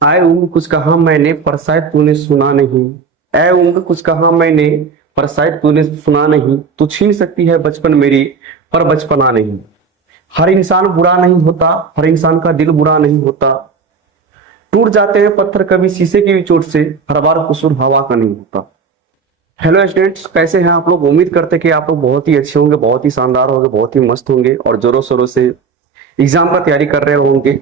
आए उम्र कुछ कहा मैंने पर शायद तूने सुना नहीं। ऐ उम्र कुछ कहा मैंने पर शायद तूने सुना नहीं। तू छीन सकती है बचपन मेरी पर बचपना नहीं। हर इंसान बुरा नहीं होता, हर इंसान का दिल बुरा नहीं होता। टूट जाते हैं पत्थर कभी शीशे की भी चोट से, हर बार कसूर हवा का नहीं होता। हेलो स्टूडेंट्स, कैसे हैं आप लोग? उम्मीद करते हैं कि आप लोग बहुत ही अच्छे होंगे, बहुत ही शानदार होंगे, बहुत ही मस्त होंगे और जोरों शोरों से एग्जाम का तैयारी कर रहे होंगे।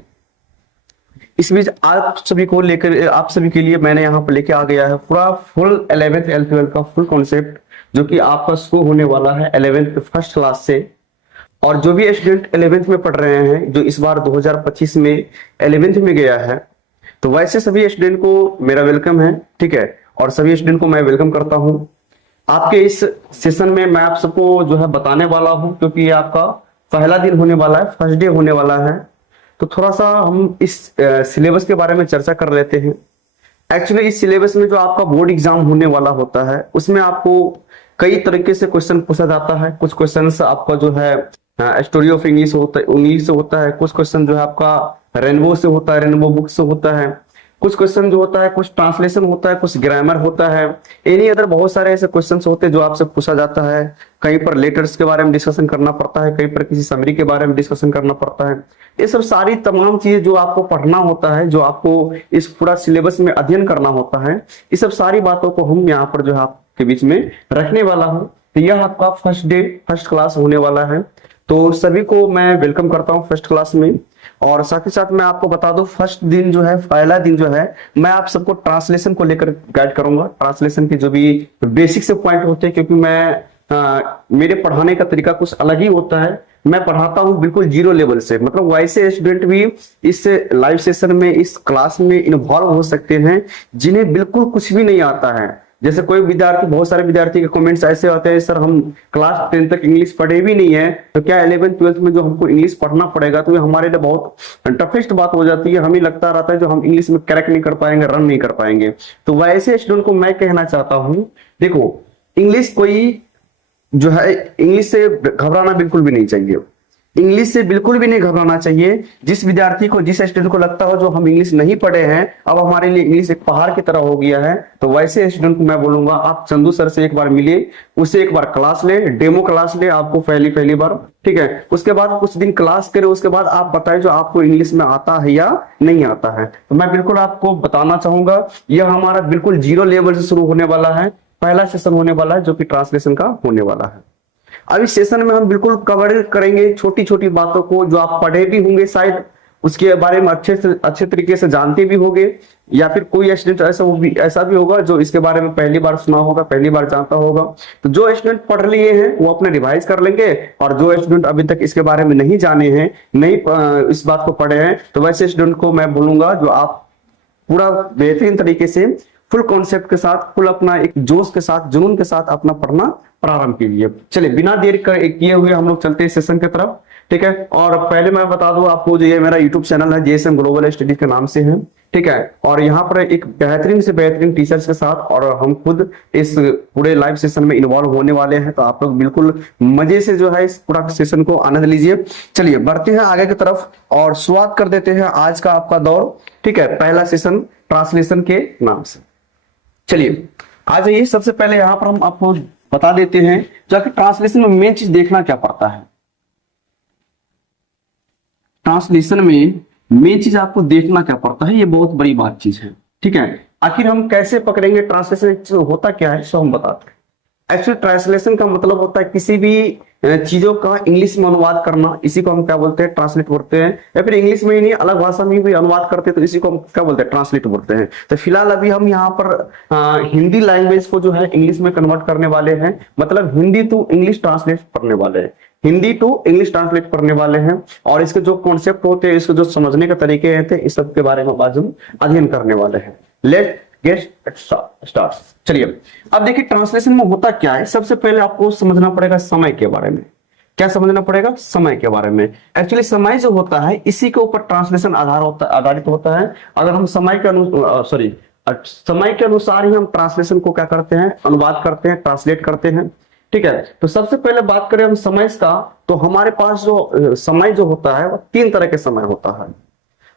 इस बीच आप सभी के लिए मैंने यहाँ पर लेके आ गया है पूरा फुल 11th 12th का फुल कॉन्सेप्ट, जो कि आपका शुरू होने वाला है 11th फर्स्ट क्लास से। और जो भी स्टूडेंट 11th में पढ़ रहे हैं, जो इस बार 2025 में 11th में गया है, तो वैसे सभी स्टूडेंट को मेरा वेलकम है। ठीक है, और सभी स्टूडेंट को मैं वेलकम करता हूँ आपके इस सेशन में। मैं आप सबको जो है बताने वाला हूँ, क्योंकि ये आपका पहला दिन होने वाला है, फर्स्ट डे होने वाला है। तो थोड़ा सा हम इस सिलेबस के बारे में चर्चा कर लेते हैं। एक्चुअली इस सिलेबस में जो आपका बोर्ड एग्जाम होने वाला होता है, उसमें आपको कई तरीके से क्वेश्चन पूछा जाता है। कुछ क्वेश्चन आपका जो है स्टोरी ऑफ इंग्लिश होता है, इंग्लिश से होता है। कुछ क्वेश्चन जो है आपका रेनबो से होता है, रेनबो बुक से होता है। कुछ क्वेश्चन जो होता है, कुछ ट्रांसलेशन होता है, कुछ ग्रामर होता है। एनी अदर बहुत सारे ऐसे क्वेश्चंस होते हैं जो आपसे पूछा जाता है। कहीं पर लेटर्स के बारे में डिस्कशन करना पड़ता है, कहीं पर किसी समरी के बारे में डिस्कशन करना पड़ता है। ये सब सारी तमाम चीजें जो आपको पढ़ना होता है, जो आपको इस पूरा सिलेबस में अध्ययन करना होता है, ये सब सारी बातों को हम यहाँ पर जो है आपके बीच में रखने वाला हूँ। तो यह आपका फर्स्ट डे फर्स्ट क्लास होने वाला है। तो सभी को मैं वेलकम करता हूँ फर्स्ट क्लास में। और साथ ही साथ मैं आपको बता दूं, फर्स्ट दिन जो है, पहला दिन जो है, मैं आप सबको ट्रांसलेशन को लेकर गाइड करूंगा। ट्रांसलेशन के जो भी बेसिक से पॉइंट होते हैं, क्योंकि मेरे पढ़ाने का तरीका कुछ अलग ही होता है। मैं पढ़ाता हूं बिल्कुल जीरो लेवल से, मतलब वैसे स्टूडेंट भी इस लाइव सेशन में, इस क्लास में इन्वॉल्व हो सकते हैं जिन्हें बिल्कुल कुछ भी नहीं आता है। जैसे कोई विद्यार्थी, बहुत सारे विद्यार्थी के कमेंट्स ऐसे आते हैं, सर हम क्लास 10 तक इंग्लिश पढ़े भी नहीं है, तो क्या 11th 12th में जो हमको इंग्लिश पढ़ना पड़ेगा? तो ये हमारे लिए बहुत टफेस्ट बात हो जाती है। हमें लगता रहता है जो हम इंग्लिश में करेक्ट नहीं कर पाएंगे, रन नहीं कर पाएंगे। तो वैसे स्टूडेंट को मैं कहना चाहता हूं, देखो, इंग्लिश कोई जो है, इंग्लिश से घबराना बिल्कुल भी नहीं चाहिए। इंग्लिश से बिल्कुल भी नहीं घबराना चाहिए। जिस विद्यार्थी को, जिस स्टूडेंट को लगता हो जो हम इंग्लिश नहीं पढ़े हैं, अब हमारे लिए इंग्लिश एक पहाड़ की तरह हो गया है, तो वैसे स्टूडेंट को मैं बोलूंगा आप चंदू सर से एक बार मिलिए, उससे एक बार क्लास ले, डेमो क्लास ले आपको पहली बार। ठीक है, उसके बाद कुछ दिन क्लास करे, उसके बाद आप बताएं जो आपको इंग्लिश में आता है या नहीं आता है। तो मैं बिल्कुल आपको बताना चाहूंगा, यह हमारा बिल्कुल जीरो लेवल से शुरू होने वाला है। पहला सेशन होने वाला है जो कि ट्रांसलेशन का होने वाला है। अब इस सेशन में हम बिल्कुल कवर करेंगे छोटी छोटी बातों को, जो आप पढ़े भी होंगे शायद, उसके बारे में अच्छे तरीके से जानते भी होंगे, या फिर कोई स्टूडेंट ऐसा भी होगा जो इसके बारे में पहली बार सुना होगा, पहली बार जानता होगा। तो जो स्टूडेंट पढ़ लिए हैं वो अपने रिवाइज कर लेंगे, और जो स्टूडेंट अभी तक इसके बारे में नहीं जाने हैं, नहीं इस बात को पढ़े हैं, तो वैसे स्टूडेंट को मैं बोलूंगा जो आप पूरा बेहतरीन तरीके से फुल कॉन्सेप्ट के साथ, फुल अपना एक जोश के साथ, जुनून के साथ अपना पढ़ना प्रारंभ कीजिए। चलिए, बिना देर किए हुए हम लोग चलते हैं सेशन की तरफ। ठीक है, और पहले मैं बता दूं आपको, जो ये मेरा यूट्यूब चैनल है जेएसएम ग्लोबल स्टडीज के नाम से है। ठीक है, और यहाँ पर एक बेहतरीन से बेहतरीन टीचर्स के साथ, और हम खुद इस पूरे लाइव सेशन में इन्वॉल्व होने वाले हैं। तो आप लोग बिल्कुल मजे से जो है इस पूरा सेशन को आनंद लीजिए। चलिए बढ़ते हैं आगे की तरफ और शुरुआत कर देते हैं आज का आपका दौर। ठीक है, पहला सेशन ट्रांसलेशन के नाम से। चलिए आ जाइए, सबसे पहले यहां पर हम आपको बता देते हैं जाके ट्रांसलेशन में मेन चीज देखना क्या पड़ता है। ट्रांसलेशन में मेन चीज आपको देखना क्या पड़ता है, ये बहुत बड़ी बात चीज है। ठीक है, आखिर हम कैसे पकड़ेंगे ट्रांसलेशन होता क्या है, सो हम बताते हैं। एक्चुअली ट्रांसलेशन का मतलब होता है किसी भी चीजों का इंग्लिश में अनुवाद करना, इसी को हम क्या बोलते हैं, ट्रांसलेट बोलते हैं। या फिर इंग्लिश में ही नहीं, अलग भाषा में भी अनुवाद करते हैं, तो इसी को हम क्या बोलते हैं, ट्रांसलेट बोलते हैं। तो फिलहाल अभी हम यहाँ पर हिंदी लैंग्वेज को जो है इंग्लिश में कन्वर्ट करने वाले हैं, मतलब हिंदी टू इंग्लिश ट्रांसलेट करने वाले हैं, हिंदी टू इंग्लिश ट्रांसलेट करने वाले हैं। और इसके जो कॉन्सेप्ट होते हैं, इसके जो समझने के तरीके होते हैं, इस सब के बारे में आज हम अध्ययन करने वाले हैं। Let get start. चलिए, अब देखिए ट्रांसलेशन में होता क्या है। सबसे पहले आपको समझना पड़ेगा समय के बारे में। क्या समझना पड़ेगा? समय के बारे में। एक्चुअली समय जो होता है, इसी के ऊपर ट्रांसलेशन आधारित होता है। अगर हम समय के अनुसार ही हम ट्रांसलेशन को क्या करते हैं, अनुवाद करते हैं, ट्रांसलेट करते हैं। ठीक है, तो सबसे पहले बात करें हम समय का, तो हमारे पास जो समय जो होता है वो तीन तरह के समय होता है।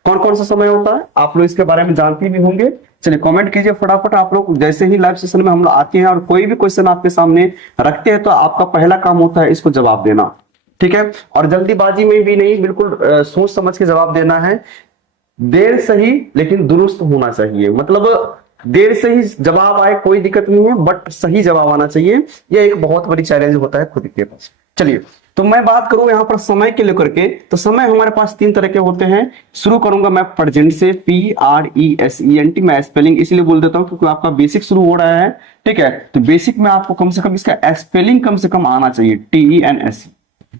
कौन कौन सा समय होता है आप लोग इसके बारे में जानते भी होंगे। चलिए कमेंट कीजिए फटाफट। आप लोग जैसे ही लाइव सेशन में हम लोग आते हैं और कोई भी क्वेश्चन आपके सामने रखते हैं तो आपका पहला काम होता है इसको जवाब देना, ठीक है। और जल्दीबाजी में भी नहीं, बिल्कुल सोच समझ के जवाब देना है। देर सही लेकिन दुरुस्त होना चाहिए, मतलब देर से ही जवाब आए कोई दिक्कत नहीं है, बट सही जवाब आना चाहिए। यह एक बहुत बड़ी चैलेंज होता है खुद के पास। चलिए तो मैं बात करूं यहां पर समय के लेकर के, तो समय हमारे पास तीन तरह के होते हैं। शुरू करूंगा मैं प्रेजेंट से, PRESENT। मैं स्पेलिंग इसलिए बोल देता हूं क्योंकि आपका बेसिक शुरू हो रहा है, ठीक है। तो बेसिक में आपको कम से कम इसका स्पेलिंग कम से कम आना चाहिए, TENS।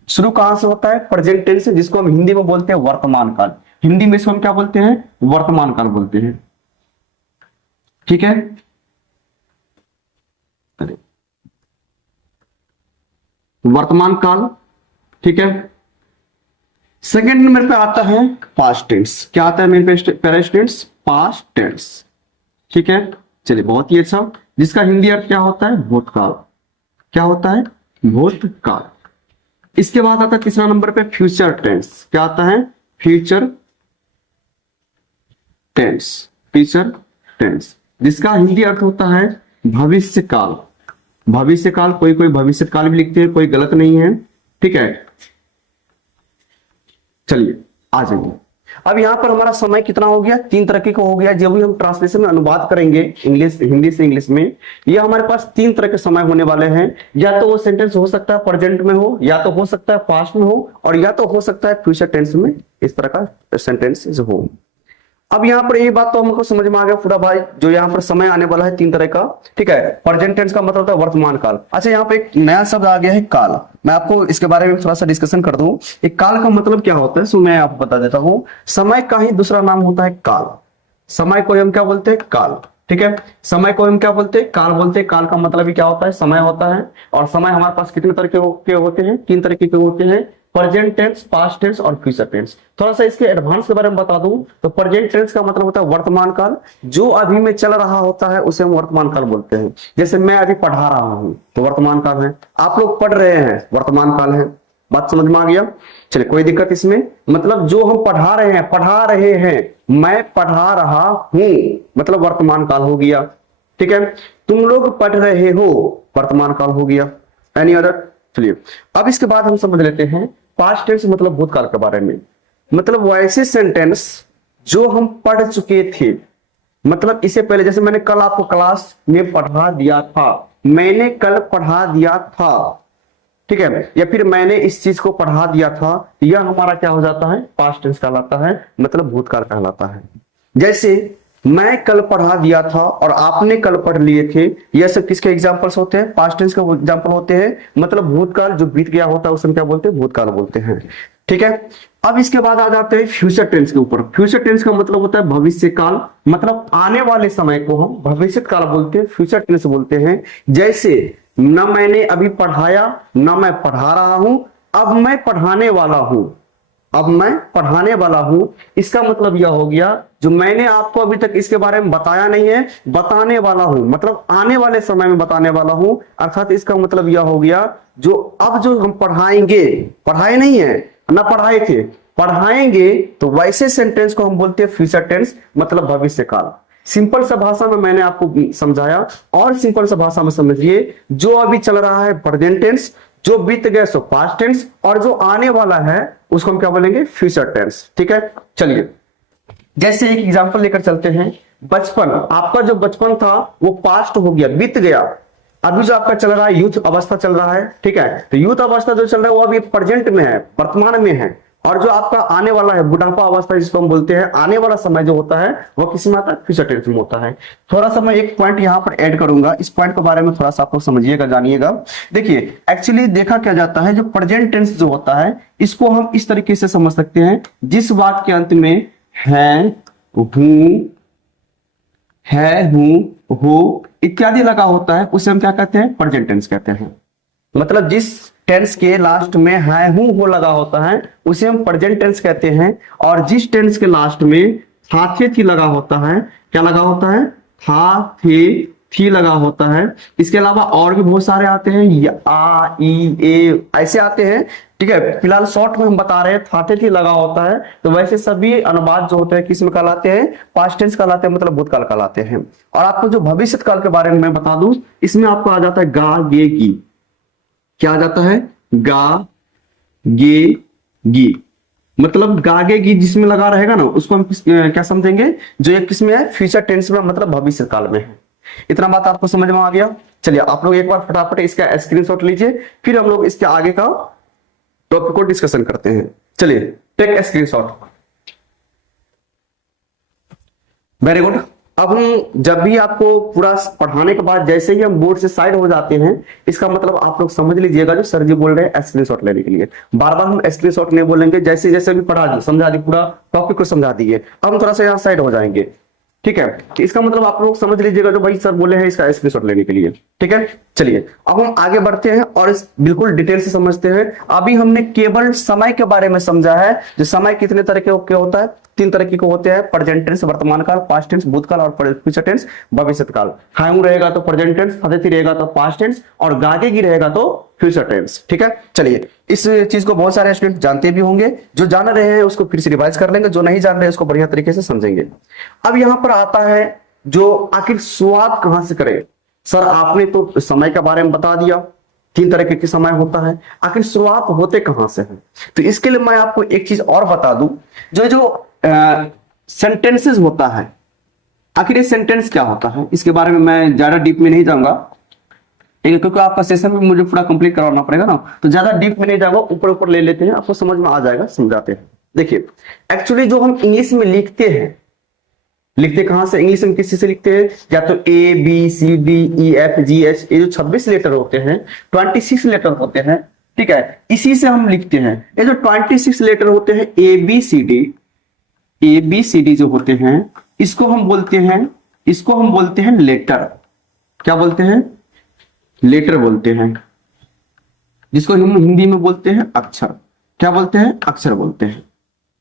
शुरू कहां से होता है? प्रेजेंट टेंस से, जिसको हम हिंदी में बोलते हैं वर्तमान काल। हिंदी में इसको हम क्या बोलते हैं? वर्तमान काल बोलते हैं, ठीक है। वर्तमान काल, ठीक है। सेकंड नंबर पे आता है पास्ट टेंस। क्या आता है मेरे पे स्टूडेंट्स? पास्ट टेंस, ठीक है। चलिए बहुत ही अच्छा। जिसका हिंदी अर्थ क्या होता है? भूतकाल। क्या होता है? भूतकाल। इसके बाद आता है तीसरा नंबर पे फ्यूचर टेंस। क्या आता है? Future tense. फ्यूचर टेंस जिसका हिंदी अर्थ होता है भविष्य काल। भविष्य काल, कोई कोई भविष्य काल भी लिखते हैं, कोई गलत नहीं है, ठीक है। चलिए आ जाइए। अब यहां पर हमारा समय कितना हो गया? तीन तरह का हो गया। जब भी हम ट्रांसलेशन में अनुवाद करेंगे इंग्लिश, हिंदी से इंग्लिश में, ये हमारे पास तीन तरह के समय होने वाले हैं। या तो वो सेंटेंस हो सकता है प्रेजेंट में हो, या तो हो सकता है पास्ट में हो, और या तो हो सकता है फ्यूचर टेंस में इस तरह का सेंटेंस हो। अब यहाँ पर ये बात तो हमको समझ में आ गया पूरा भाई, जो यहाँ पर समय आने वाला है तीन तरह का, ठीक है। प्रेजेंट टेंस का मतलब होता है वर्तमान काल। अच्छा यहाँ पे एक नया शब्द आ गया है काल। मैं आपको इसके बारे में थोड़ा सा डिस्कशन कर दूं। एक काल का मतलब क्या होता है सो मैं आपको बता देता हूँ। समय का ही दूसरा नाम होता है काल। समय को हम क्या बोलते हैं? काल, ठीक है। समय को हम क्या बोलते हैं? काल बोलते हैं। काल का मतलब ही क्या होता है? समय होता है। और समय हमारे पास कितने तरह के होते हैं? तीन तरीके के होते हैं, प्रेजेंट टेंस, पास्ट टेंस और फ्यूचर टेंस। थोड़ा सा इसके एडवांस के बारे में बता दूं तो प्रेजेंट टेंस का मतलब होता है वर्तमान काल। जो अभी में चल रहा होता है उसे हम वर्तमान काल बोलते हैं। जैसे मैं अभी पढ़ा रहा हूं तो वर्तमान काल है, आप लोग पढ़ रहे हैं वर्तमान काल है। बात समझ में आ गया? चलिए कोई दिक्कत इसमें? मतलब जो हम पढ़ा रहे हैं, मैं पढ़ा रहा हूं मतलब वर्तमान काल हो गया, ठीक है। तुम लोग पढ़ रहे हो वर्तमान काल हो गया। Any other? चलिए अब इसके बाद हम समझ लेते हैं पास्ट टेंस मतलब भूतकाल के बारे में। मतलब वैसे सेंटेंस जो हम पढ़ चुके थे, मतलब इससे पहले, जैसे मैंने कल आपको क्लास में पढ़ा दिया था, मैंने कल पढ़ा दिया था, ठीक है, या फिर मैंने इस चीज को पढ़ा दिया था, यह हमारा क्या हो जाता है? पास्ट टेंस कहलाता है, मतलब भूतकाल कहलाता है। जैसे मैं कल पढ़ा दिया था और आपने कल पढ़ लिए थे, यह सब किसके एग्जांपल्स होते हैं? पास्ट टेंस के एग्जांपल होते हैं। मतलब भूतकाल जो बीत गया होता है उसे हम क्या बोलते हैं? भूतकाल बोलते हैं, ठीक है। अब इसके बाद आ जाते हैं फ्यूचर टेंस के ऊपर। फ्यूचर टेंस का मतलब होता है भविष्य काल, मतलब आने वाले समय को हम भविष्य काल बोलते हैं, फ्यूचर टेंस बोलते हैं। जैसे न मैंने अभी पढ़ाया, न मैं पढ़ा रहा हूं, अब मैं पढ़ाने वाला हूं, अब मैं पढ़ाने वाला हूं। इसका मतलब यह हो गया जो मैंने आपको अभी तक इसके बारे में बताया नहीं है, बताने वाला हूं, मतलब आने वाले समय में बताने वाला हूं। अर्थात इसका मतलब यह हो गया जो अब जो हम पढ़ाएंगे, पढ़ाए नहीं है ना पढ़ाए थे, पढ़ाएंगे, तो वैसे सेंटेंस को हम बोलते हैं फ्यूचर टेंस, मतलब भविष्य काल। सिंपल सा भाषा में मैंने आपको समझाया, और सिंपल सा भाषा में समझिए, जो अभी चल रहा है प्रेजेंट टेंस, जो बीत गया सो पास्ट टेंस, और जो आने वाला है उसको हम क्या बोलेंगे? फ्यूचर टेंस, ठीक है। चलिए जैसे एक एग्जांपल लेकर चलते हैं। बचपन, आपका जो बचपन था वो पास्ट हो गया, बीत गया। अभी जो आपका चल रहा है यूथ अवस्था चल रहा है, ठीक है। तो यूथ अवस्था जो चल रहा है वो अभी प्रेजेंट में है, वर्तमान में है। और जो आपका आने वाला है बुढ़ापा अवस्था जिसको हम बोलते हैं, आने वाला समय जो होता है वो किस में आता है? फ्यूचर टेंस में होता है। थोड़ा सा मैं एक पॉइंट यहाँ पर ऐड करूंगा, इस पॉइंट के बारे में थोड़ा सा आपको समझिएगा, जानिएगा। देखिए एक्चुअली देखा क्या जाता है, जो प्रेजेंट टेंस जो होता है इसको हम इस तरीके से समझ सकते हैं, जिस वाक्य के अंत में है, हूं, है, हूं, हो इत्यादि लगा होता है उसे हम क्या कहते हैं? प्रेजेंट टेंस कहते हैं। मतलब जिस टेंस के लास्ट में है, हूं, हो लगा होता है उसे हम प्रेजेंट टेंस कहते हैं। और जिस टेंस के लास्ट में था, थे, थी लगा होता है, क्या लगा होता है? था, थे, थी लगा होता है। इसके अलावा और भी बहुत सारे आते हैं, आ, ई, ए ऐसे आते हैं, ठीक है, फिलहाल शॉर्ट में हम बता रहे हैं, थाते थी लगा होता है, तो वैसे सभी अनुवाद जो होते हैं किस में कहलाते हैं, पास्ट टेंस कहलाते हैं, मतलब भूतकाल कहलाते हैं। और आपको जो भविष्य काल के बारे में मैं बता दूं, इसमें आपको आ जाता है गा गे गी। क्या आ जाता है? गा गे गी, मतलब गागेगी जिसमें लगा रहेगा ना उसको हम क्या समझेंगे, जो एक किसमें है, फ्यूचर टेंस में, मतलब भविष्य काल में है। इतना बात आपको समझ में आ गया? चलिए आप लोग एक बार फटाफट इसका स्क्रीनशॉट लीजिए, फिर हम लोग इसके आगे का टॉपिक को डिस्कशन करते हैं। चलिए टेक स्क्रीनशॉट। Very good. अब हम जब भी आपको पूरा पढ़ाने के बाद जैसे ही हम बोर्ड से साइड हो जाते हैं, इसका मतलब आप लोग समझ लीजिएगा जो सर जी बोल रहे हैं स्क्रीनशॉट लेने के लिए। बार बार हम स्क्रीनशॉट नहीं बोलेंगे, जैसे जैसे भी पढ़ा दी समझा दी, पूरा टॉपिक को समझा दिए, अब हम थोड़ा सा यहाँ साइड हो जाएंगे। ठीक है, तो इसका मतलब आप लोग समझ लीजिएगा जो भाई सर बोले हैं इसका स्क्रीनशॉट लेने के लिए। ठीक है, चलिए अब हम आगे बढ़ते हैं और इस बिल्कुल डिटेल से समझते हैं। अभी हमने केवल समय के बारे में समझा है, जो समय कितने तरह के होता है, 3 तरह के होते हैं, प्रेजेंट टेंस वर्तमान काल, पास्ट टेंस भूतकाल, और फ्यूचर टेंस भविष्य काल। हायू रहेगा तो प्रेजेंट टेंस, हदेती रहेगा तो पास्ट टेंस, और गागेगी रहेगा तो फ्यूचर टेंस। ठीक है, चलिए इस चीज को बहुत सारे स्टूडेंट जानते भी होंगे, जो जान रहे हैं उसको फिर से रिवाइज कर लेंगे, जो नहीं जान रहे हैं उसको बढ़िया तरीके से समझेंगे। अब यहां पर आता है जो आखिर शुरुआत कहां से करें। सर आपने तो समय के बारे में बता दिया, 3 तरह के समय होता है, आखिर शुरुआत होते कहां से है। तो इसके लिए मैं आपको एक चीज और बता दूं, जो सेंटेंसेस होता है, आखिर ये सेंटेंस क्या होता है, इसके बारे में मैं ज्यादा डीप में नहीं जाऊंगा, ठीक है, क्योंकि आपका सेशन में मुझे पूरा कंप्लीट करवाना पड़ेगा ना, तो ज्यादा डीप में नहीं जाऊंगा, ऊपर ऊपर ले लेते हैं, आपको समझ में आ जाएगा, समझाते हैं। देखिए एक्चुअली जो हम इंग्लिश में लिखते हैं, लिखते कहां से, इंग्लिश में किसी से लिखते हैं, या तो A B C D E F G H, ये जो 26 लेटर होते हैं, 26 लेटर होते हैं, ठीक है, इसी से हम लिखते हैं। ये जो 26 लेटर होते हैं ए बी सी डी जो होते हैं, इसको हम बोलते हैं लेटर। क्या बोलते हैं? लेटर बोलते हैं, जिसको हम हिंदी में बोलते हैं अक्षर। क्या बोलते हैं? अक्षर बोलते हैं।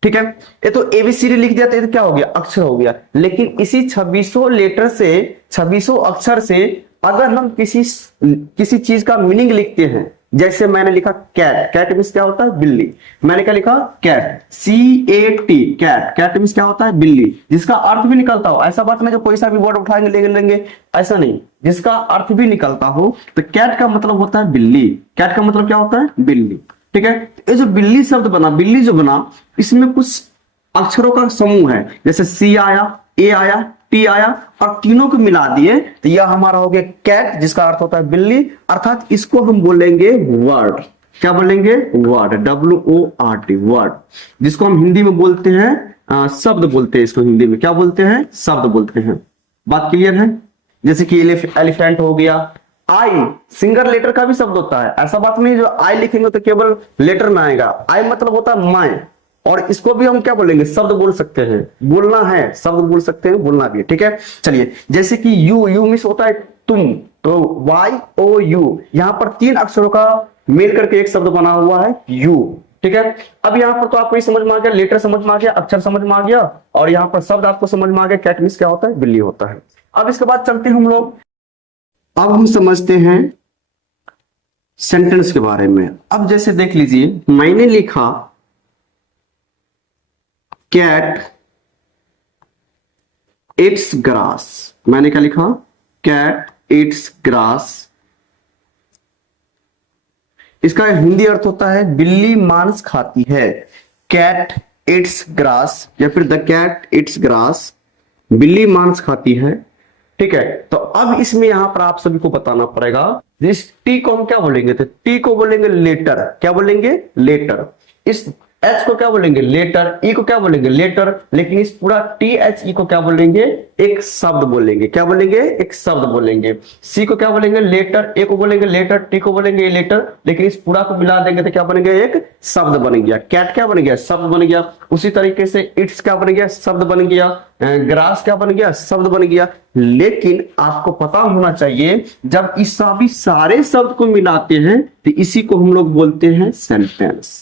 ठीक है, ये तो एबीसीडी लिख दिया तो ये तो क्या हो गया, अक्षर हो गया। लेकिन इसी 2600 लेटर से, 2600 अक्षर से अगर हम किसी चीज का मीनिंग लिखते हैं, जैसे मैंने लिखा कैट, कैट मीन्स क्या होता है, बिल्ली। मैंने क्या लिखा, cat, CAT, cat, cat means क्या होता है, बिल्ली, जिसका अर्थ भी निकलता हो। ऐसा बात नहीं जो कोई सा भी वर्ड उठाएंगे ले लेंगे, ऐसा नहीं, जिसका अर्थ भी निकलता हो। तो कैट का मतलब होता है बिल्ली, कैट का मतलब क्या होता है, बिल्ली। ठीक है, ये जो बिल्ली शब्द बना, बिल्ली जो बना, इसमें कुछ अक्षरों का समूह है, जैसे C आया, A आया, T आया, और तीनों को मिला दिए तो यह हमारा हो गया कैट, जिसका अर्थ होता है बिल्ली। अर्थात इसको हम बोलेंगे वर्ड। क्या बोलेंगे? वर्ड, WORD, वर्ड, जिसको हम हिंदी में बोलते हैं शब्द बोलते हैं। इसको हिंदी में क्या बोलते हैं? शब्द बोलते हैं। बात क्लियर है? जैसे कि एलिफेंट हो गया, आई सिंगल लेटर का भी शब्द होता है, ऐसा बात नहीं जो आई लिखेंगे तो केवल लेटर में आएगा। आई मतलब होता है मैं, और इसको भी हम क्या बोलेंगे? शब्द बोल सकते हैं, बोलना है, शब्द बोल सकते हैं, बोलना भी है। ठीक है, चलिए जैसे कि यू मीन्स होता है तुम, तो YOU, यहां पर 3 अक्षरों का मिल करके एक शब्द बना हुआ है यू। ठीक है, अब यहां पर तो आपको ये समझ में आ गया, लेटर समझ में आ गया, अक्षर समझ में आ गया, और यहां पर शब्द आपको समझ में आ गया, कैट मीन्स क्या होता है, बिल्ली होता है। अब इसके बाद चलते हैं हम लोग, अब हम समझते हैं सेंटेंस के बारे में। अब जैसे देख लीजिए, मैंने लिखा कैट इट्स ग्रास। मैंने क्या लिखा? Cat eats grass. इसका हिंदी अर्थ होता है बिल्ली मांस खाती है। कैट इट्स ग्रास, या फिर द कैट इट्स ग्रास, बिल्ली मांस खाती है। ठीक है, तो अब इसमें यहां पर आप सभी को बताना पड़ेगा, इस टी को हम क्या बोलेंगे? तो टी को बोलेंगे लेटर। क्या बोलेंगे? लेटर। इस एच को क्या बोलेंगे? लेटर। ई को क्या बोलेंगे? लेटर। लेकिन इस पूरा THE को क्या बोलेंगे? एक शब्द बोलेंगे। क्या बोलेंगे? एक शब्द बोलेंगे। सी को क्या बोलेंगे? लेटर। ए को बोलेंगे लेटर। टी को बोलेंगे लेटर। लेकिन इस पूरा को मिला देंगे तो क्या बनेगा? एक शब्द बन गया। कैट क्या बन गया? शब्द बन गया। उसी तरीके से इट्स क्या बन गया? शब्द बन गया। ग्रास क्या बन गया? शब्द बन गया। लेकिन आपको पता होना चाहिए, जब इस सभी सारे शब्द को मिलाते हैं तो इसी को हम लोग बोलते हैं सेंटेंस।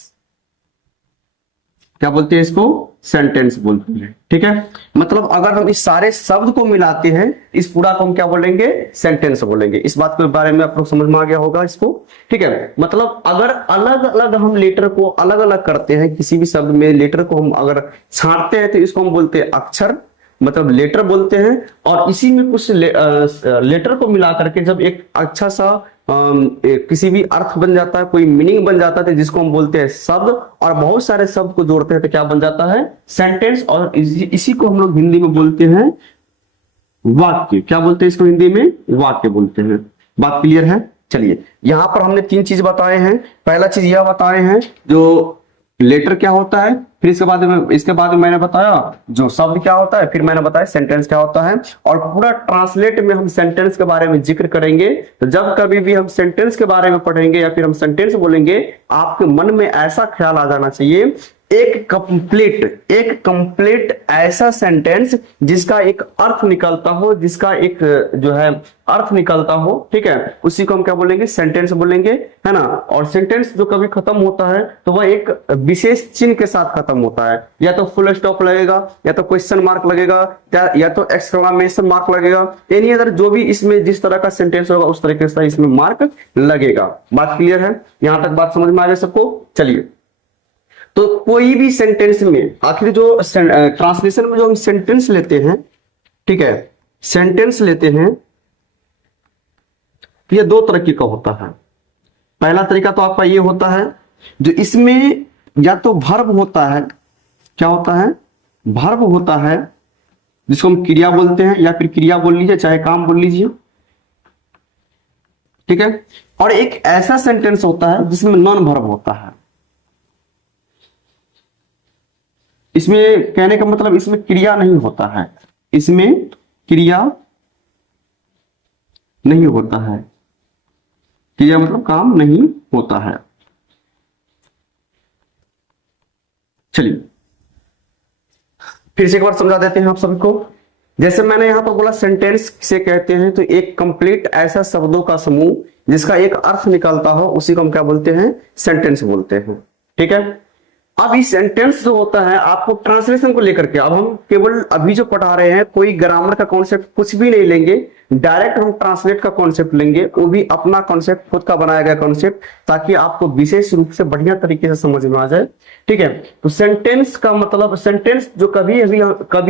क्या बोलते हैं इसको? सेंटेंस बोलते हैं। ठीक है, मतलब अगर हम इस सारे शब्द को मिलाते हैं, इस पूरा को हम क्या बोलेंगे, सेंटेंस बोलेंगे। इस बात के बारे में आप लोग समझ में आ गया होगा इसको। ठीक है, मतलब अगर अलग अलग हम लेटर को अलग अलग करते हैं, किसी भी शब्द में लेटर को हम अगर छांटते हैं तो इसको हम बोलते हैं अक्षर, मतलब लेटर बोलते हैं। और इसी में कुछ लेटर को मिला करके जब एक अच्छा सा किसी भी अर्थ बन जाता है, कोई मीनिंग बन जाता है, जिसको हम बोलते हैं शब्द, और बहुत सारे शब्द को जोड़ते हैं तो क्या बन जाता है, सेंटेंस। और इसी को हम लोग हिंदी में बोलते हैं वाक्य। क्या बोलते हैं इसको हिंदी में, वाक्य बोलते हैं। बात क्लियर है? चलिए, यहां पर हमने 3 चीज बताए हैं। पहला चीज यह बताए हैं जो लेटर क्या होता है, फिर इसके बाद मैंने बताया जो शब्द क्या होता है, फिर मैंने बताया सेंटेंस क्या होता है। और पूरा ट्रांसलेट में हम सेंटेंस के बारे में जिक्र करेंगे। तो जब कभी भी हम सेंटेंस के बारे में पढ़ेंगे या फिर हम सेंटेंस बोलेंगे, आपके मन में ऐसा ख्याल आ जाना चाहिए, एक कंप्लीट ऐसा सेंटेंस जिसका एक अर्थ निकलता हो, जिसका एक जो है अर्थ निकलता हो। ठीक है, उसी को हम क्या बोलेंगे, सेंटेंस बोलेंगे, है ना। और सेंटेंस जो कभी खत्म होता है तो वह एक विशेष चिन्ह के साथ खत्म होता है, या तो फुल स्टॉप लगेगा, या तो क्वेश्चन मार्क लगेगा, या तो एक्सक्लेमेशन मार्क लगेगा, एनी अदर जो भी इसमें जिस तरह का सेंटेंस होगा उस तरीके से इसमें मार्क लगेगा। बात क्लियर है? यहां तक बात समझ में आ गई सबको? चलिए, तो कोई भी सेंटेंस में आखिर जो ट्रांसलेशन में जो हम सेंटेंस लेते हैं, ठीक है, सेंटेंस लेते हैं, ये 2 तरीके का होता है। पहला तरीका तो आपका ये होता है जो इसमें या तो वर्ब होता है, क्या होता है, वर्ब होता है, जिसको हम क्रिया बोलते हैं, या फिर क्रिया बोल लीजिए चाहे काम बोल लीजिए। ठीक है, और एक ऐसा सेंटेंस होता है जिसमें नॉन वर्ब होता है। इसमें कहने का मतलब इसमें क्रिया नहीं होता है, इसमें क्रिया नहीं होता है, क्रिया मतलब काम नहीं होता है। चलिए फिर से एक बार समझा देते हैं आप सभी को। जैसे मैंने यहां पर बोला सेंटेंस से कहते हैं तो एक कंप्लीट ऐसा शब्दों का समूह जिसका एक अर्थ निकलता हो, उसी को हम क्या बोलते हैं, सेंटेंस बोलते हैं। ठीक है, अब इस सेंटेंस जो होता है आपको ट्रांसलेशन को लेकर के, अब हम केवल अभी जो पढ़ा रहे हैं कोई ग्रामर का कॉन्सेप्ट कुछ भी नहीं लेंगे, डायरेक्ट हम ट्रांसलेट का कॉन्सेप्ट लेंगे, वो भी अपना कॉन्सेप्ट, खुद का बनाया गया कॉन्सेप्ट, ताकि आपको विशेष रूप से बढ़िया तरीके से समझ में आ जाए। ठीक है, तो सेंटेंस का मतलब, सेंटेंस जो कभी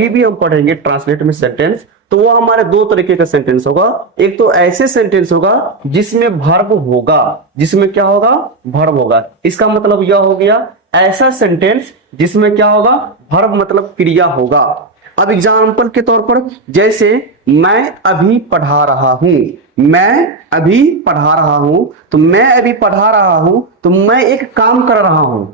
भी हम पढ़ेंगे ट्रांसलेट में सेंटेंस, तो वो हमारे 2 तरीके का सेंटेंस होगा। एक तो ऐसे सेंटेंस होगा जिसमें वर्ब होगा, जिसमें क्या होगा, वर्ब होगा। इसका मतलब यह हो गया ऐसा सेंटेंस जिसमें क्या होगा, वर्ब मतलब क्रिया होगा। अब एग्जाम्पल के तौर पर, जैसे मैं अभी पढ़ा रहा हूं, मैं अभी पढ़ा रहा हूं, तो मैं अभी पढ़ा रहा हूं, तो मैं एक काम कर रहा हूं,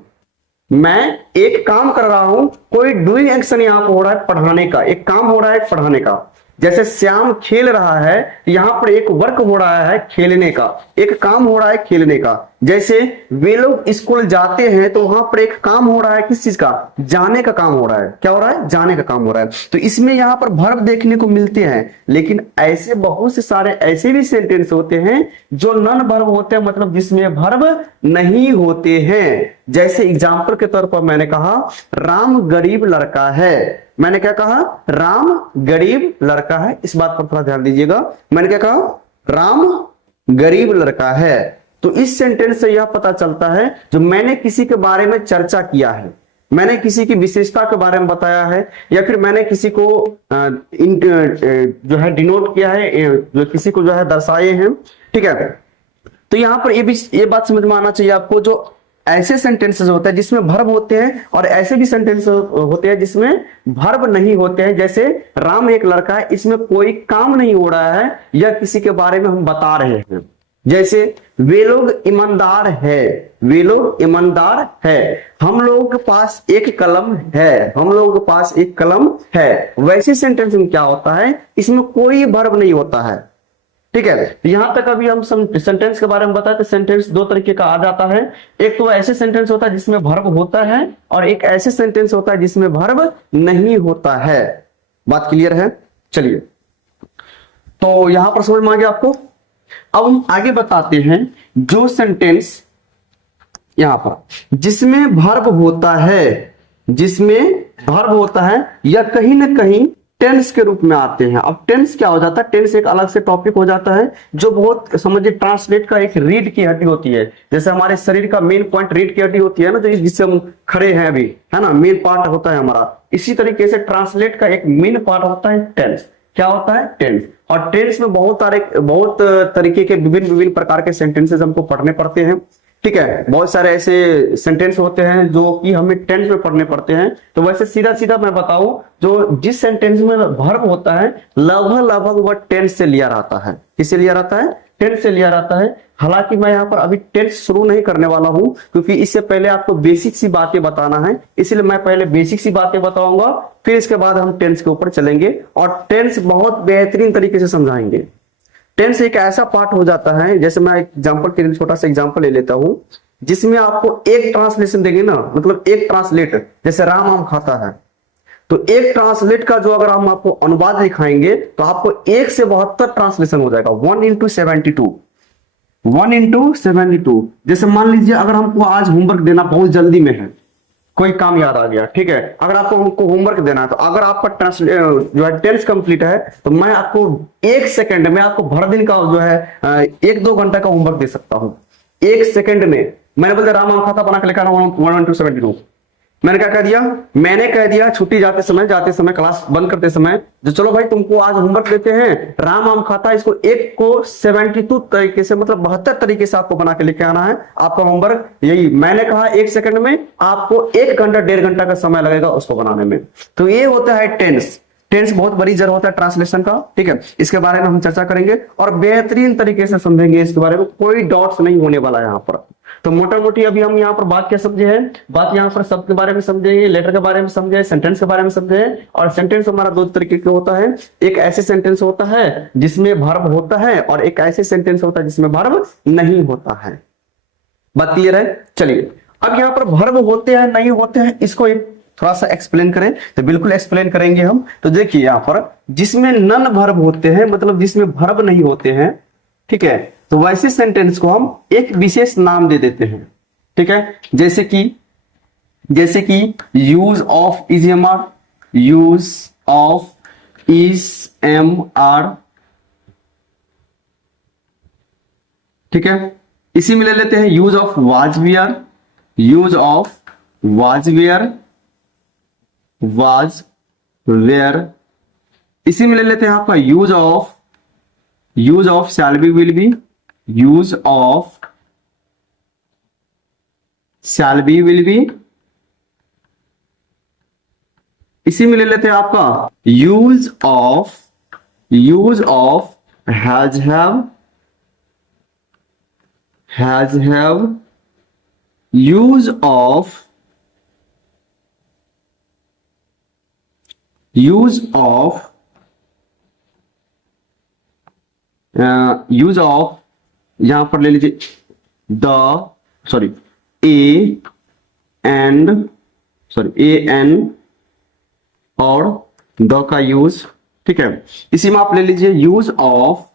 मैं एक काम कर रहा हूं, कोई डूइंग एक्शन यहां पर हो रहा है, पढ़ाने का एक काम हो रहा है, पढ़ाने का। जैसे श्याम खेल रहा है, यहां पर एक वर्क हो रहा है खेलने का, एक काम हो रहा है खेलने का। जैसे वे लोग स्कूल जाते हैं तो वहां पर एक काम हो रहा है, किस चीज का, जाने का काम हो रहा है। क्या हो रहा है, जाने का काम हो रहा है। तो इसमें यहां पर वर्ब देखने को मिलते हैं, लेकिन ऐसे बहुत से सारे ऐसे भी सेंटेंस होते हैं जो नॉन वर्ब होते हैं, मतलब जिसमें वर्ब नहीं होते हैं। जैसे एग्जाम्पल के तौर पर मैंने कहा राम गरीब लड़का है, मैंने क्या कहा, राम गरीब लड़का है। इस बात पर थोड़ा ध्यान दीजिएगा, मैंने क्या कहा, राम गरीब लड़का है। तो इस सेंटेंस से यह पता चलता है जो मैंने किसी के बारे में चर्चा किया है, मैंने किसी की विशेषता के बारे में बताया है, या फिर मैंने किसी को जो है डिनोट किया है, जो किसी को जो है दर्शाए हैं। ठीक है, तो यहां पर ये बात समझ में आना चाहिए आपको, जो ऐसे सेंटेंसेस होते हैं जिसमें वर्ब होते हैं, और ऐसे भी सेंटेंस होते हैं जिसमें वर्ब नहीं होते हैं। जैसे राम एक लड़का है, इसमें कोई काम नहीं हो रहा है, या किसी के बारे में हम बता रहे हैं। जैसे वे लोग ईमानदार है, वे लोग ईमानदार है, हम लोगों के पास एक कलम है, हम लोगों के पास एक कलम है। वैसे सेंटेंस में क्या होता है, इसमें कोई वर्ब नहीं होता है। ठीक है, यहां तक अभी हम सेंटेंस के बारे में बताए तो सेंटेंस 2 तरीके का आ जाता है। एक तो ऐसे सेंटेंस होता है जिसमें वर्ब होता है, और एक ऐसे सेंटेंस होता है जिसमें वर्ब नहीं होता है। बात क्लियर है? चलिए, तो यहां पर समझ में आ गया आपको। अब हम आगे बताते हैं जो सेंटेंस यहां पर जिसमें वर्ब होता है, जिसमें वर्ब होता है या कहीं ना कहीं टेंस के रूप में आते हैं। अब टेंस क्या हो जाता है, टेंस एक अलग से टॉपिक हो जाता है जो बहुत समझिए ट्रांसलेट का एक रीढ़ की हड्डी होती है। जैसे हमारे शरीर का मेन पॉइंट रीढ़ की हड्डी होती है ना, जो जिससे हम खड़े हैं अभी, है ना, मेन पार्ट होता है हमारा। इसी तरीके से ट्रांसलेट का एक मेन पार्ट होता है टेंस। क्या होता है, टेंस। और टेंस में बहुत तरीके के विभिन्न विभिन्न प्रकार के सेंटेंसेस हमको पढ़ने पड़ते हैं। ठीक है, बहुत सारे ऐसे सेंटेंस होते हैं जो कि हमें टेंस में पढ़ने पड़ते हैं। तो वैसे सीधा सीधा मैं बताऊं, जो जिस सेंटेंस में वर्ब होता है लगभग लगभग वह टेंस से लिया रहता है। किससे लिया रहता है, टेंस से लिया रहता है। हालांकि मैं यहाँ पर अभी टेंस शुरू नहीं करने वाला हूं, क्योंकि इससे पहले आपको बेसिक सी बातें बताना है, इसलिए मैं पहले बेसिक सी बातें बताऊंगा, फिर इसके बाद हम टेंस के ऊपर चलेंगे और टेंस बहुत बेहतरीन तरीके से समझाएंगे। टेंस एक ऐसा पार्ट हो जाता है, जैसे मैं एग्जांपल के लिए छोटा सा एग्जांपल ले लेता हूं, जिसमें आपको एक ट्रांसलेशन देंगे ना, मतलब एक ट्रांसलेट, जैसे राम आम खाता है, तो एक ट्रांसलेट का जो अगर हम आपको अनुवाद दिखाएंगे तो आपको 1 से 72 ट्रांसलेशन हो जाएगा। 1 into 72। जैसे मान लीजिए अगर हमको आज होमवर्क देना बहुत जल्दी में है, कोई काम याद आ गया, ठीक है, अगर आपको हमको होमवर्क देना है, तो अगर आपका जो है टेंस कंप्लीट है, तो मैं आपको 1 सेकंड में आपको भर दिन का जो है 1-2 घंटा का होमवर्क दे सकता हूं। 1 सेकंड में मैंने बोलते राम आम खाता बना के लिखा 1 into 72। मैंने क्या कह दिया, मैंने कह दिया छुट्टी जाते समय क्लास बंद करते समय, जो चलो भाई तुमको आज होमवर्क देते हैं राम आम खाता, इसको 1 को 72 तरीके से, मतलब 72 तरीके से आपको बना के लेके आना है। आपका होमवर्क यही मैंने कहा 1 सेकंड में, आपको 1 घंटा 1.5 घंटा का समय लगेगा उसको बनाने में। तो ये होता है टेंस। टेंस बहुत बड़ी जरूरत होता है ट्रांसलेशन का, ठीक है, इसके बारे में हम चर्चा करेंगे और बेहतरीन तरीके से समझेंगे इसके बारे में, कोई डाउट्स नहीं होने वाला है यहाँ पर। तो मोटा मोटी अभी हम यहाँ पर बात क्या समझे हैं, बात यहाँ पर शब्द के बारे में समझेंगे, लेटर के बारे में समझे, सेंटेंस के बारे में समझे। और सेंटेंस हमारा 2 तरीके का होता है, एक ऐसे सेंटेंस होता है जिसमें वर्ब होता है और एक ऐसे सेंटेंस होता है जिसमें वर्ब नहीं होता है। बात क्लियर है? चलिए अब यहाँ पर वर्ब होते हैं नहीं होते हैं, इसको एक थोड़ा सा एक्सप्लेन करें, तो बिल्कुल एक्सप्लेन करेंगे हम। तो देखिए यहाँ पर जिसमें नन वर्ब होते हैं, मतलब जिसमें वर्ब नहीं होते हैं, ठीक है, तो वैसे सेंटेंस को हम एक विशेष नाम दे देते हैं। ठीक है, जैसे कि use of is am are, use of is am are, ठीक है। इसी में ले लेते हैं use of was were, use of was were, was were. इसी में ले लेते हैं आपका use of shall be will be, use of shall be will be. इसी में ले लेते हैं आपका use of has have, use of यहां पर ले लीजिए ए एन और द का यूज, ठीक है। इसी में आप ले लीजिए use of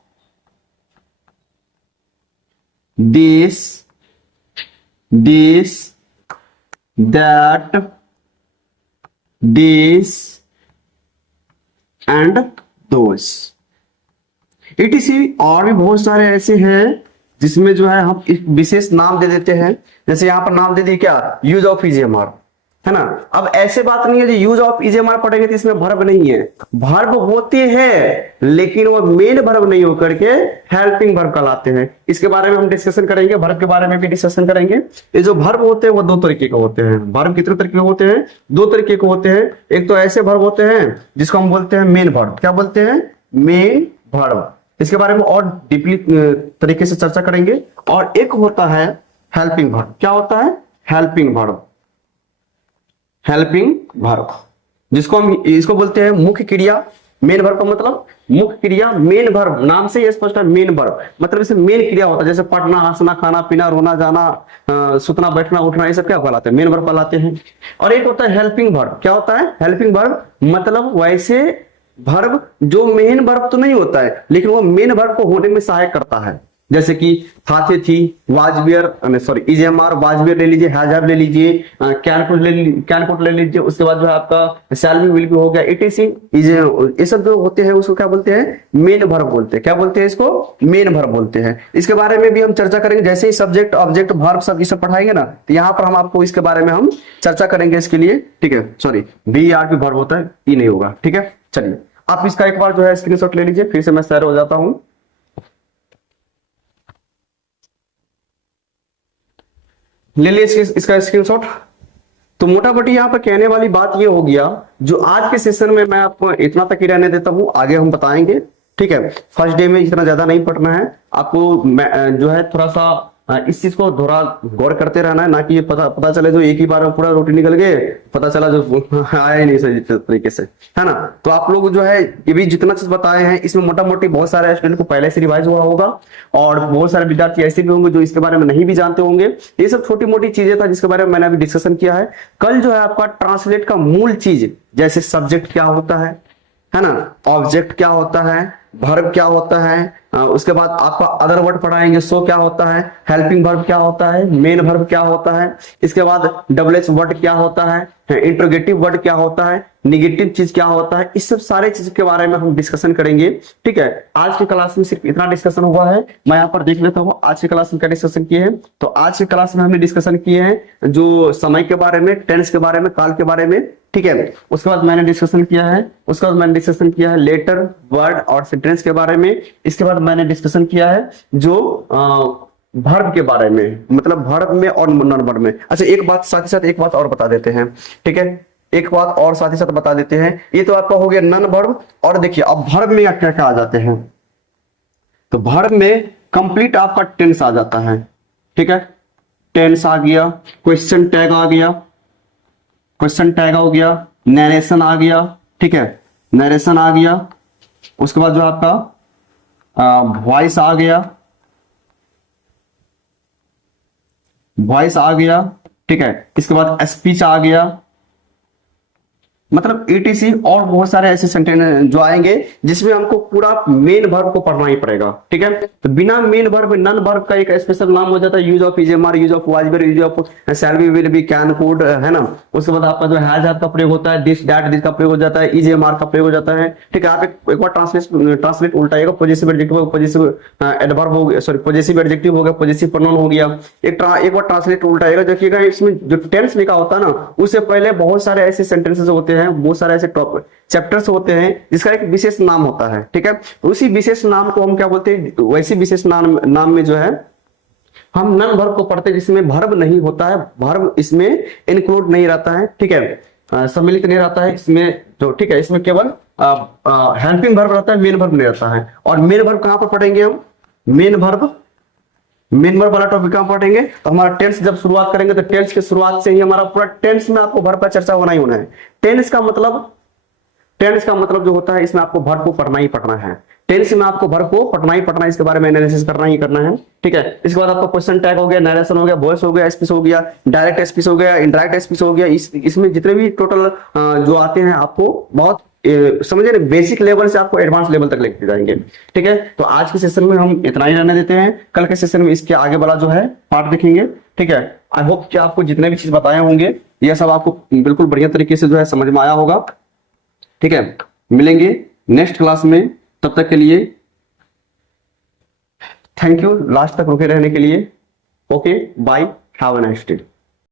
this, that, this and those. ETC और भी बहुत सारे ऐसे हैं जिसमें जो है हम एक विशेष नाम दे देते हैं। जैसे यहां पर नाम दे दिए क्या, यूज ऑफ इजएमआर, है ना। अब ऐसे बात नहीं है जो यूज ऑफ इजएमआर पढ़ेंगे तो इसमें वर्ब नहीं है, वर्ब होते हैं लेकिन वो मेन वर्ब नहीं होकर के हेल्पिंग वर्ब कहलाते हैं। इसके बारे में हम डिस्कशन करेंगे, वर्ब के बारे में भी डिस्कशन करेंगे। ये जो वर्ब होते हैं वो 2 तरीके के होते हैं। वर्ब कितने तरीके के होते हैं, 2 तरीके के होते हैं। एक तो ऐसे वर्ब होते हैं जिसको हम बोलते हैं मेन वर्ब। क्या बोलते हैं, मेन वर्ब। इसके बारे में और डीपली तरीके से चर्चा करेंगे। और एक होता है हेल्पिंग वर्ब। क्या होता है, हेल्पिंग वर्ब, हेल्पिंग वर्ब, जिसको हम इसको बोलते हैं मुख्य क्रिया। मेन वर्ब का मतलब मुख्य क्रिया, मेन वर्ब नाम से ये स्पष्ट है, मेन वर्ब मतलब इसमें मेन क्रिया होता है। जैसे पढ़ना, हंसना, खाना पीना, रोना जाना, सुतना बैठना उठना, ये सब क्या कहलाते हैं, मेन वर्ब कहलाते हैं। और एक होता है हेल्पिंग वर्ब। क्या होता है, हेल्पिंग वर्ब मतलब वैसे वर्ब जो मेन वर्ब तो नहीं होता है लेकिन वो मेन वर्ब को होने में सहायक करता है। जैसे कि थाथे थी, वाजबियर सॉरी इजेमार, वाजबियर ले लीजिए, हैजाब ले लीजिए, कैनकोट ले लीजिए, उसके बाद जो है आपका शैल बी विल बी हो गया, इटीसी, ये सब जो होते हैं उसको क्या बोलते हैं, मेन वर्ब बोलते हैं। क्या बोलते हैं इसको, मेन वर्ब बोलते हैं। इसके बारे में भी हम चर्चा करेंगे, जैसे ही सब्जेक्ट ऑब्जेक्ट वर्ब सब ये सब पढ़ाएंगे ना, तो यहाँ पर हम आपको इसके बारे में हम चर्चा करेंगे इसके लिए, ठीक है। सॉरी VERB वर्ब होता है, ई नहीं होगा, ठीक है। चलिए आप इसका एक बार जो है स्क्रीनशॉट ले लीजिए, फिर से मैं शेयर हो जाता हूं। ले लीजिए इसका स्क्रीनशॉट। तो मोटा मोटी यहाँ पर कहने वाली बात ये हो गया, जो आज के सेशन में मैं आपको इतना तक ही रहने देता हूँ, आगे हम बताएंगे, ठीक है। फर्स्ट डे में इतना ज्यादा नहीं पढ़ना है आपको, जो है थोड़ा सा इस चीज को थोड़ा गौर करते रहना है, ना कि ये पता चले जो एक ही बार में पूरा रोटी निकल गए, पता चला जो आया ही नहीं सही तरीके से, है ना। तो आप लोग जो है ये भी जितना चीज बताए हैं, इसमें मोटा मोटी बहुत सारे स्टूडेंट को पहले से रिवाइज हुआ होगा, और बहुत सारे विद्यार्थी ऐसे भी होंगे जो इसके बारे में नहीं भी जानते होंगे। ये सब छोटी मोटी चीजें था जिसके बारे में मैंने अभी डिस्कशन किया है। कल जो है आपका ट्रांसलेट का मूल चीज, जैसे सब्जेक्ट क्या होता है ना, ऑब्जेक्ट क्या होता है, वर्ब क्या होता है, उसके बाद आपका अदर वर्ड पढ़ाएंगे, सो क्या होता है, हेल्पिंग वर्ब क्या होता है, मेन वर्ब क्या होता है, इसके बाद डबल एच वर्ड क्या होता है, इंट्रोगेटिव वर्ड क्या होता है, निगेटिव चीज क्या होता है, इस सब सारे चीज के बारे में हम डिस्कशन करेंगे, ठीक है। आज की क्लास में सिर्फ इतना डिस्कशन हुआ है। मैं यहाँ पर देख लेता हूँ आज की क्लास में क्या डिस्कशन किए हैं। तो आज की क्लास में हमने डिस्कशन किए हैं जो समय के बारे में, टेंस के बारे में, काल के बारे में, ठीक है। उसके बाद मैंने डिस्कशन किया है लेटर, वर्ड और सेंटेंस के बारे में। इसके बाद मैंने डिस्कशन किया है जो वर्ब के बारे में, मतलब वर्ब में और नॉन वर्ब में। अच्छा एक बात साथ ही साथ एक बात और बता देते हैं, ठीक है, एक बात और साथ ही साथ बता देते हैं। ये तो आपका हो गया नॉन वर्ब, और देखिए अब वर्ब में क्या क्या आ जाते हैं। तो वर्ब में कंप्लीट आपका टेंस आ जाता है, ठीक है। टेंस आ गया, क्वेश्चन टैग आ गया, क्वेश्चन टैग हो गया, नरेशन आ गया, ठीक है, नरेशन आ गया। उसके बाद जो आपका वॉइस आ गया, वॉइस आ गया, ठीक है। इसके बाद स्पीच आ गया, मतलब ETC और बहुत सारे ऐसे सेंटेंस जो आएंगे जिसमें हमको पूरा मेन वर्ब को पढ़ना ही पड़ेगा, ठीक है। तो बिना मेन वर्ब नॉन वर्ब का एक स्पेशल नाम हो जाता है use of is am are, use of was were, use of shall be will be, can could, है ना। उसके बाद आपका जो हैज हैव का प्रयोग होता है, दिस दैट दिस का प्रयोग हो जाता है, इजेमार का प्रयोग हो जाता है, ठीक है। आप एक बार ट्रांसलेट उल्टाइएगा, पॉजिटिव एडजेक्टिव, पॉजिटिव एडवर्ब हो गया, सॉरी पॉजिटिव एडजेक्टिव हो गया, पॉजिटिव प्रोनाउन हो गया। एक बार ट्रांसलेट उल्टाइएगा, देखिएगा इसमें जो टेंस लिखा होता है ना, उससे पहले बहुत सारे ऐसे सेंटेंसेस होते हैं, बहुत सारे ऐसे चैप्टर्स होते हैं जिसका एक विशेष नाम होता है, ठीक है। उसी विशेष नाम को हम क्या बोलते हैं, वैसे विशेष नाम में जो है हम नॉन वर्ब को पढ़ते हैं जिसमें वर्ब नहीं होता है, वर्ब इसमें इंक्लूड नहीं रहता है, ठीक है, सम्मिलित नहीं रहता है इसमें, जो ठीक है, इसमें केवल हेल्पिंग वर्ब रहता है, मेन वर्ब नहीं रहता है। और मेन वर्ब कहां पर पढ़ेंगे हम, मेन वर्ब वाला टॉपिक कहां पढ़ेंगे, तो हमारा टेंस जब शुरुआत करेंगे तो टेंस की शुरुआत से ही हमारा पूरा टेंस में आपको वर्ब का चर्चा होना ही होना है। टेंस का मतलब जो होता है, इसमें आपको वर्ब को पढ़ना ही पढ़ना है। टेंस में आपको वर्ब को पढ़ना ही पढ़ना है, इसके बारे में एनालिसिस करना ही करना है, ठीक है। इसके बाद आपका क्वेश्चन टैग हो गया, नरेशन हो गया, वॉइस हो गया, स्पीच हो गया, डायरेक्ट स्पीच हो गया, इनडायरेक्ट स्पीच हो गया। इसमें जितने भी टोटल जो आते हैं आपको बहुत समझे ना, बेसिक लेवल से आपको एडवांस लेवल तक लेके जाएंगे, ठीक है। तो आज के सेशन में हम इतना ही रहने देते हैं, कल के सेशन में इसके आगे वाला जो है पार्ट देखेंगे, ठीक है। आई होप कि आपको जितने भी चीज बताए होंगे ये सब आपको बिल्कुल बढ़िया तरीके से जो है समझ में आया होगा, ठीक है। मिलेंगे नेक्स्ट क्लास में, तब तक के लिए थैंक यू लास्ट तक रुके रहने के लिए। Okay bye, have a nice day.